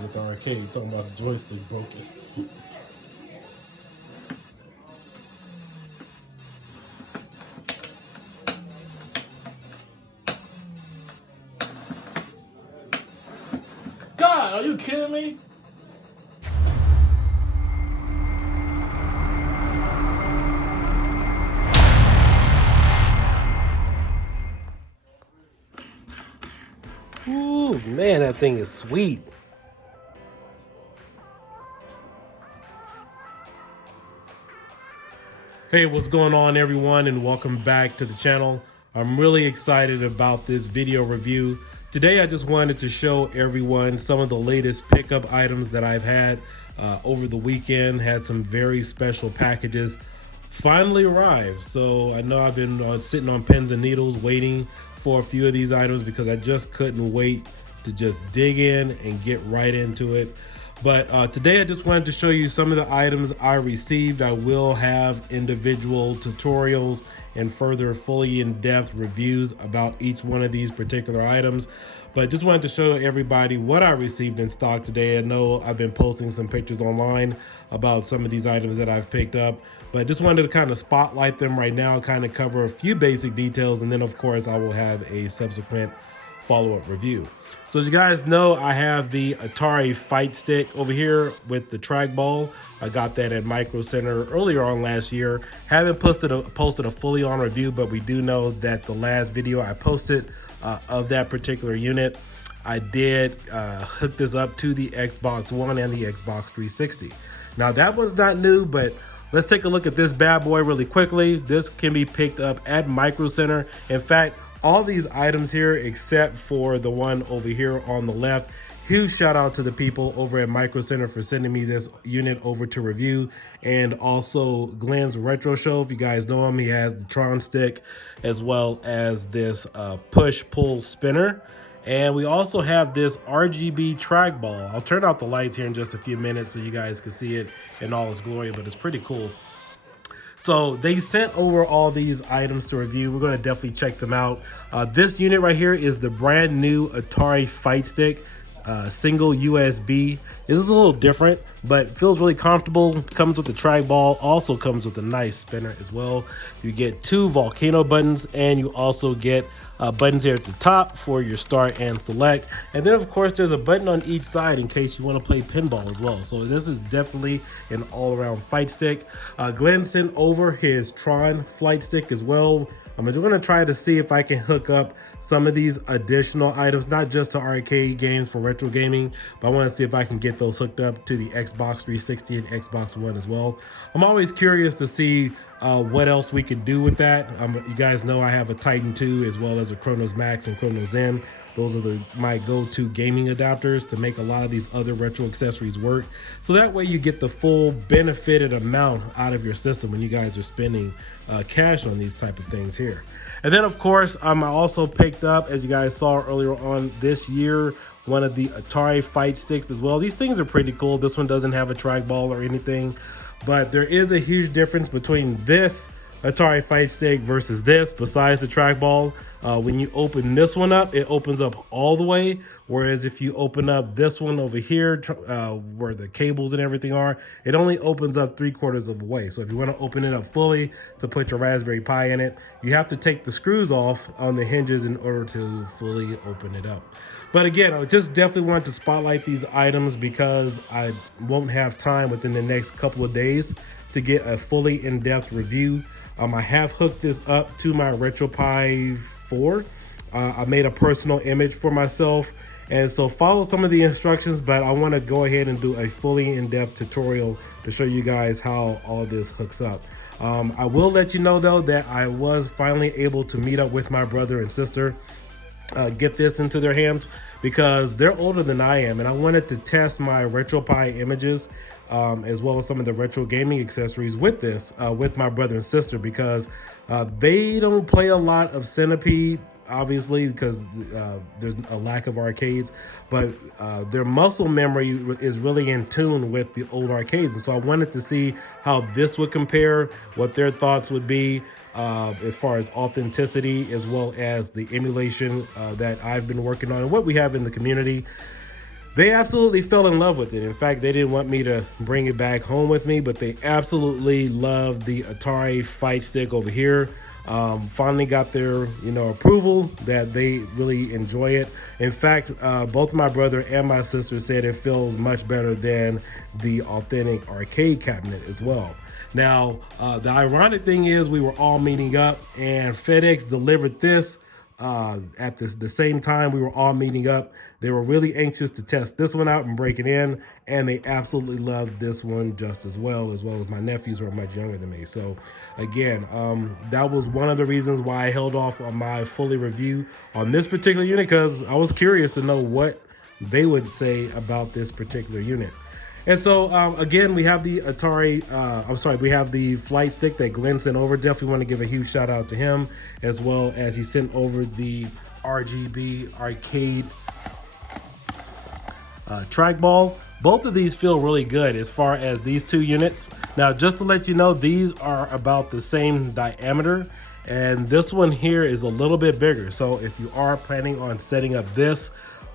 problems with the arcade. You're talking about the joystick broken. God, are you kidding me? Ooh, man, that thing is sweet. Hey, what's going on, everyone, and welcome back to the channel. I'm really excited about this video review. Today, I just wanted to show everyone some of the latest pickup items that I've had over the weekend. Had some very special packages finally arrived. So I know I've been sitting on pins and needles waiting for a few of these items because I just couldn't wait to just dig in and get right into it. But today I just wanted to show you some of the items I received. I will have individual tutorials and further fully in-depth reviews about each one of these particular items. But just wanted to show everybody what I received in stock today. I know I've been posting some pictures online about some of these items that I've picked up, but just wanted to kind of spotlight them right now, kind of cover a few basic details, and then of course I will have a subsequent follow-up review. So as you guys know, I have the Atari Fight Stick over here with the trackball. I got that at Microcenter earlier on last year. Haven't posted a fully on review, but we do know that the last video I posted of that particular unit, I did hook this up to the Xbox One and the Xbox 360. Now that one's not new, but let's take a look at this bad boy really quickly. This can be picked up at Microcenter. In fact, all these items here, except for the one over here on the left. Huge shout out to the people over at Microcenter for sending me this unit over to review, and also Glens Retro Show. If you guys know him, he has the Tron stick as well as this push-pull spinner. And we also have this RGB trackball. I'll turn out the lights here in just a few minutes so you guys can see it in all its glory, but it's pretty cool. So they sent over all these items to review. We're going to definitely check them out. This unit right here is the brand new Atari Fight Stick, single USB. This is a little different, but feels really comfortable. Comes with the trackball, also comes with a nice spinner as well. You get two volcano buttons, and you also get buttons here at the top for your start and select. And then of course there's a button on each side in case you want to play pinball as well. So this is definitely an all-around fight stick. Glenn sent over his Tron flight stick as well. I'm going to try to see if I can hook up some of these additional items, not just to arcade games for retro gaming, but I want to see if I can get those hooked up to the Xbox 360 and Xbox One as well. I'm always curious to see what else we could do with that. You guys know I have a Titan 2 as well as a Chronos Max and Chronos Zen. Those are my go-to gaming adapters to make a lot of these other retro accessories work. So that way you get the full benefited amount out of your system when you guys are spending cash on these type of things here. And then of course, I also picked up, as you guys saw earlier on this year, one of the Atari Fight Sticks as well. These things are pretty cool. This one doesn't have a trackball or anything, but there is a huge difference between this Atari Fight Stick versus this, besides the trackball. When you open this one up, it opens up all the way, whereas if you open up this one over here, where the cables and everything are, it only opens up 3/4 of the way. So if you want to open it up fully to put your Raspberry Pi in it, you have to take the screws off on the hinges in order to fully open it up. But again, I just definitely wanted to spotlight these items because I won't have time within the next couple of days to get a fully in-depth review. I have hooked this up to my RetroPie 4. I made a personal image for myself, and so follow some of the instructions, but I want to go ahead and do a fully in-depth tutorial to show you guys how all this hooks up. I will let you know though that I was finally able to meet up with my brother and sister, get this into their hands, because they're older than I am, and I wanted to test my RetroPie images as well as some of the retro gaming accessories with this, with my brother and sister, because they don't play a lot of Centipede, obviously, because there's a lack of arcades, but their muscle memory is really in tune with the old arcades. And so I wanted to see how this would compare, what their thoughts would be as far as authenticity, as well as the emulation that I've been working on and what we have in the community. They absolutely fell in love with it. In fact, they didn't want me to bring it back home with me, but they absolutely loved the Atari Fight Stick over here. Finally got their approval that they really enjoy it. In fact, both my brother and my sister said it feels much better than the authentic arcade cabinet as well. Now, the ironic thing is we were all meeting up and FedEx delivered this at the same time we were all meeting up. They were really anxious to test this one out and break it in, and they absolutely loved this one just as well as my nephews who are much younger than me. So again, that was one of the reasons why I held off on my fully review on this particular unit, because I was curious to know what they would say about this particular unit. And so again, we have the Atari, we have the flight stick that Glenn sent over. Definitely want to give a huge shout out to him, as well as he sent over the RGB arcade trackball. Both of these feel really good as far as these two units. Now, just to let you know, these are about the same diameter, and this one here is a little bit bigger. So if you are planning on setting up this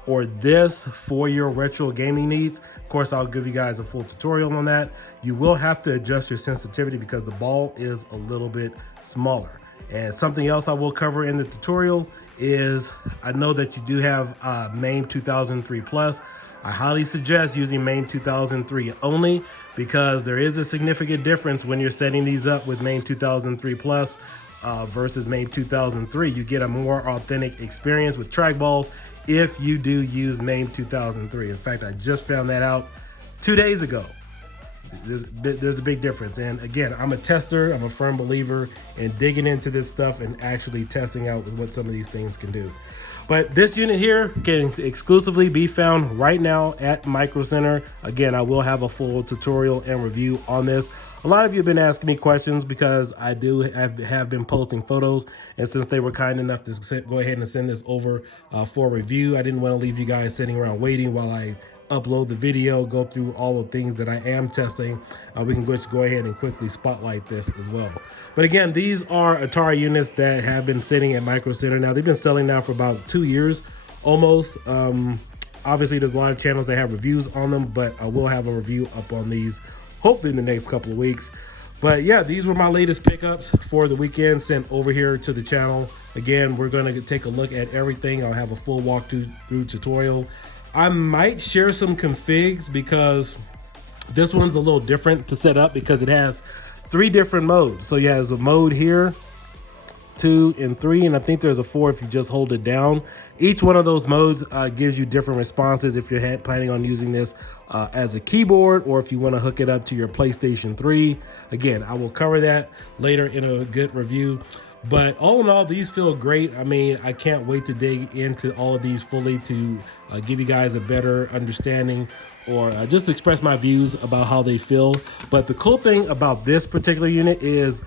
or this for your retro gaming needs, of course, I'll give you guys a full tutorial on that. You will have to adjust your sensitivity because the ball is a little bit smaller. And something else I will cover in the tutorial is, I know that you do have MAME 2003 Plus. I highly suggest using MAME 2003 only, because there is a significant difference when you're setting these up with MAME 2003 Plus versus MAME 2003. You get a more authentic experience with trackballs if you do use MAME 2003. In fact, I just found that out 2 days ago. There's a big difference. And again, I'm a tester. I'm a firm believer in digging into this stuff and actually testing out what some of these things can do. But this unit here can exclusively be found right now at Microcenter. Again, I will have a full tutorial and review on this. A lot of you have been asking me questions because I do have been posting photos, and since they were kind enough to go ahead and send this over for review, I didn't want to leave you guys sitting around waiting while I upload the video, go through all the things that I am testing. We can just go ahead and quickly spotlight this as well. But again, these are Atari units that have been sitting at Microcenter now. They've been selling now for about 2 years almost. Obviously, there's a lot of channels that have reviews on them, but I will have a review up on these hopefully in the next couple of weeks. But yeah, these were my latest pickups for the weekend sent over here to the channel. Again, we're going to take a look at everything. I'll have a full walkthrough tutorial. I might share some configs because this one's a little different to set up because it has 3 different modes. So you have a mode here, 2 and 3, and I think there's a 4 if you just hold it down. Each one of those modes gives you different responses if you're planning on using this as a keyboard, or if you want to hook it up to your PlayStation 3. Again, I will cover that later in a good review. But all in all, these feel great. I mean, I can't wait to dig into all of these fully to give you guys a better understanding, or just express my views about how they feel. But the cool thing about this particular unit is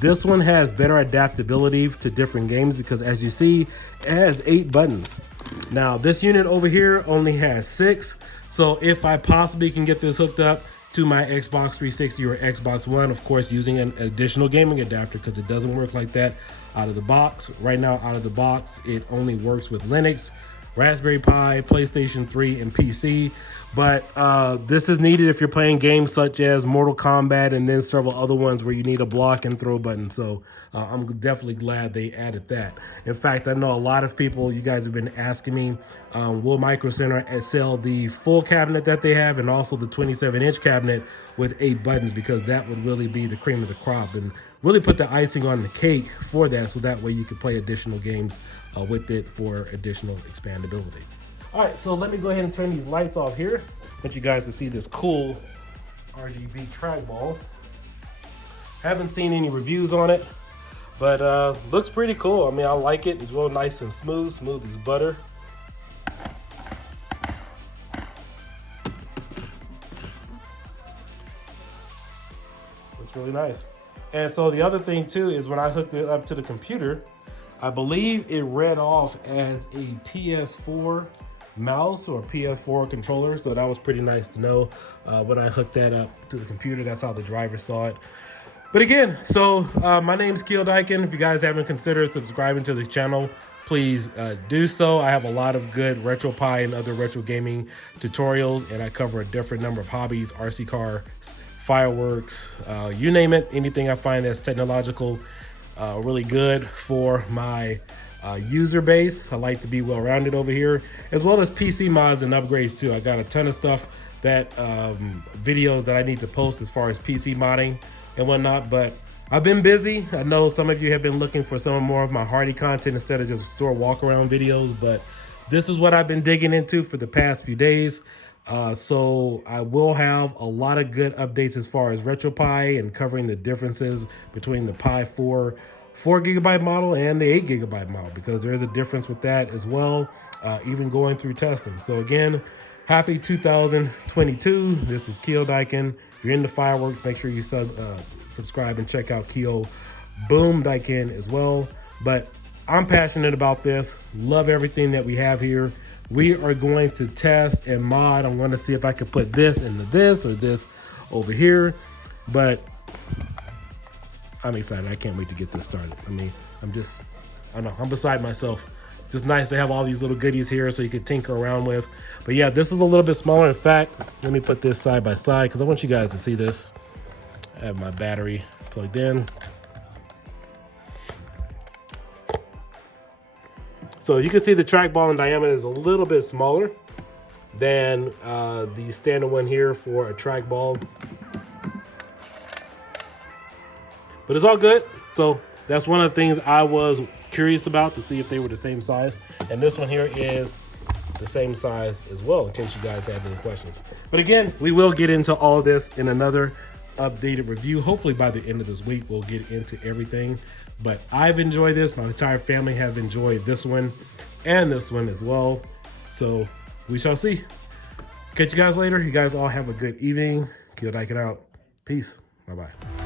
this one has better adaptability to different games, because as you see, it has 8 buttons. Now, this unit over here only has 6. So if I possibly can get this hooked up to my Xbox 360 or Xbox One, of course, using an additional gaming adapter, because it doesn't work like that out of the box. Right now, out of the box, it only works with Linux, Raspberry Pi, PlayStation 3, and PC. But this is needed if you're playing games such as Mortal Kombat and then several other ones where you need a block and throw button. So I'm definitely glad they added that. In fact, I know a lot of people, you guys have been asking me, will Microcenter sell the full cabinet that they have and also the 27-inch cabinet with 8 buttons, because that would really be the cream of the crop and really put the icing on the cake for that, so that way you can play additional games with it for additional expandability. All right, so let me go ahead and turn these lights off here. I want you guys to see this cool RGB trackball. Haven't seen any reviews on it, but looks pretty cool. I mean, I like it. It's real nice and smooth as butter. Looks really nice. And so the other thing too is when I hooked it up to the computer, I believe it read off as a PS4 mouse or PS4 controller. So that was pretty nice to know when I hooked that up to the computer. That's how the driver saw it. But again, so my name is Kiodiekin. If you guys haven't considered subscribing to the channel, please do so. I have a lot of good RetroPie and other retro gaming tutorials, and I cover a different number of hobbies, RC cars, fireworks, you name it. Anything I find that's technological, really good for my user base. I like to be well-rounded over here, as well as PC mods and upgrades too. I got a ton of stuff that videos that I need to post as far as PC modding and whatnot, but I've been busy. I know some of you have been looking for some more of my hardy content instead of just store walk around videos, but this is what I've been digging into for the past few days. So I will have a lot of good updates as far as RetroPie and covering the differences between the Pi 4 4GB model and the 8GB model, because there is a difference with that as well, even going through testing. So again, happy 2022. This is Kiodiekin. If you're into fireworks, make sure you subscribe and check out Kiodiekin as well. But I'm passionate about this. Love everything that we have here. We are going to test and mod. I'm going to see if I can put this into this or this over here. But I'm excited. I can't wait to get this started. I mean, I don't know, I'm beside myself. Just nice to have all these little goodies here so you can tinker around with. But yeah, this is a little bit smaller. In fact, let me put this side by side because I want you guys to see this. I have my battery plugged in. So you can see the trackball in diameter is a little bit smaller than the standard one here for a trackball. But it's all good. So that's one of the things I was curious about, to see if they were the same size. And this one here is the same size as well, in case you guys have any questions. But again, we will get into all this in another updated review. Hopefully by the end of this week, we'll get into everything. But I've enjoyed this. My entire family have enjoyed this one and this one as well. So we shall see. Catch you guys later. You guys all have a good evening. Kiodiekin out. Peace. Bye-bye.